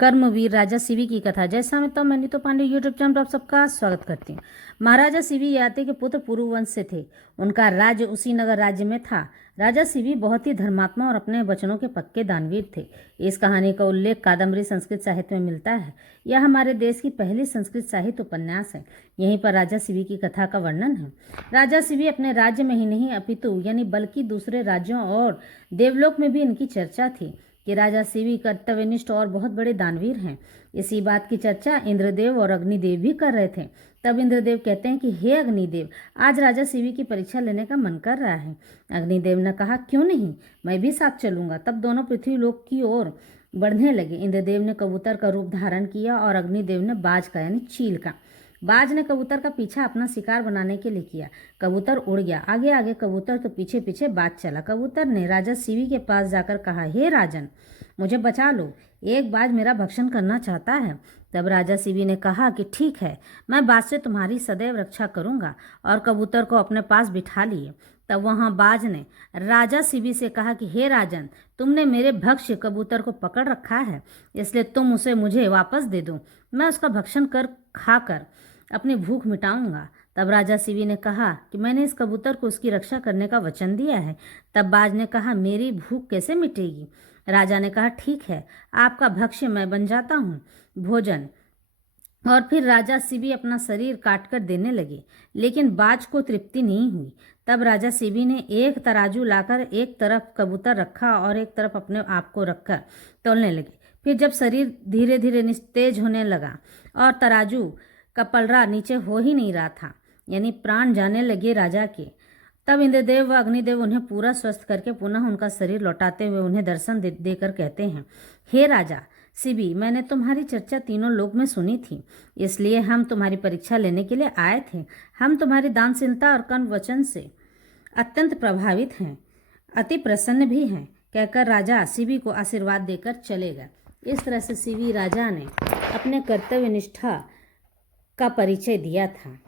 कर्मवीर राजा शिवी की कथा। जैसा मैं नीतू पांडे यूट्यूब चैनल पर आप सबका स्वागत करती हूँ। महाराजा शिवी याते के पुत्र पुरुवंश से थे। उनका राज्य उसी नगर राज्य में था। राजा शिवी बहुत ही धर्मात्मा और अपने वचनों के पक्के दानवीर थे। इस कहानी का उल्लेख कादम्बरी संस्कृत साहित्य में मिलता है। यह हमारे देश की पहली संस्कृत साहित्य उपन्यास है। यहीं पर राजा शिवी की कथा का वर्णन है। राजा शिवी अपने राज्य में ही नहीं अपितु यानी बल्कि दूसरे राज्यों और देवलोक में भी इनकी चर्चा थी कि राजा शिवी कर्तव्यनिष्ठ और बहुत बड़े दानवीर हैं। इसी बात की चर्चा इंद्रदेव और अग्निदेव भी कर रहे थे। तब इंद्रदेव कहते हैं कि हे अग्निदेव, आज राजा शिवी की परीक्षा लेने का मन कर रहा है। अग्निदेव ने कहा, क्यों नहीं, मैं भी साथ चलूंगा। तब दोनों पृथ्वी लोक की ओर बढ़ने लगे। इंद्रदेव ने कबूतर का रूप धारण किया और अग्निदेव ने बाज का यानी चील का। बाज ने कबूतर का पीछा अपना शिकार बनाने के लिए किया। कबूतर उड़ गया, आगे आगे कबूतर तो पीछे पीछे बाज चला। कबूतर ने राजा शिवी के पास जाकर कहा, हे राजन, मुझे बचा लो, एक बाज मेरा भक्षण करना चाहता है। तब राजा शिवी ने कहा कि ठीक है, मैं बाज से तुम्हारी सदैव रक्षा करूंगा, और कबूतर को अपने पास बिठा लिए। तब वहां बाज ने राजा शिवी से कहा कि हे राजन, तुमने मेरे भक्ष्य कबूतर को पकड़ रखा है, इसलिए तुम उसे मुझे वापस दे दो। मैं उसका भक्षण खाकर अपनी भूख मिटाऊंगा। तब राजा शिवी ने कहा कि मैंने इस कबूतर को उसकी रक्षा करने का वचन दिया है। तब बाज ने कहा, मेरी भूख कैसे मिटेगी? राजा ने कहा, ठीक है, आपका भक्ष्य मैं बन जाता हूँ, भोजन। और फिर राजा शिवी अपना शरीर काटकर देने लगे, लेकिन बाज को तृप्ति नहीं हुई। तब राजा शिवी ने एक तराजू लाकर एक तरफ कबूतर रखा और एक तरफ अपने आप को रखकर तौलने लगे। फिर जब शरीर धीरे धीरे निस्तेज होने लगा और तराजू का पलड़ा नीचे हो ही नहीं रहा था, यानी प्राण जाने लगे राजा के, तब इंद्रदेव व अग्निदेव उन्हें पूरा स्वस्थ करके पुनः उनका शरीर लौटाते हुए उन्हें दर्शन देकर कहते हैं, हे राजा शिवी, मैंने तुम्हारी चर्चा तीनों लोक में सुनी थी, इसलिए हम तुम्हारी परीक्षा लेने के लिए आए थे। हम तुम्हारी दानशीलता और कर्म वचन से अत्यंत प्रभावित हैं, अति प्रसन्न भी हैं। कहकर राजा शिवी को आशीर्वाद देकर चले गए। इस तरह से शिवी राजा ने अपने कर्तव्य निष्ठा का परिचय दिया था।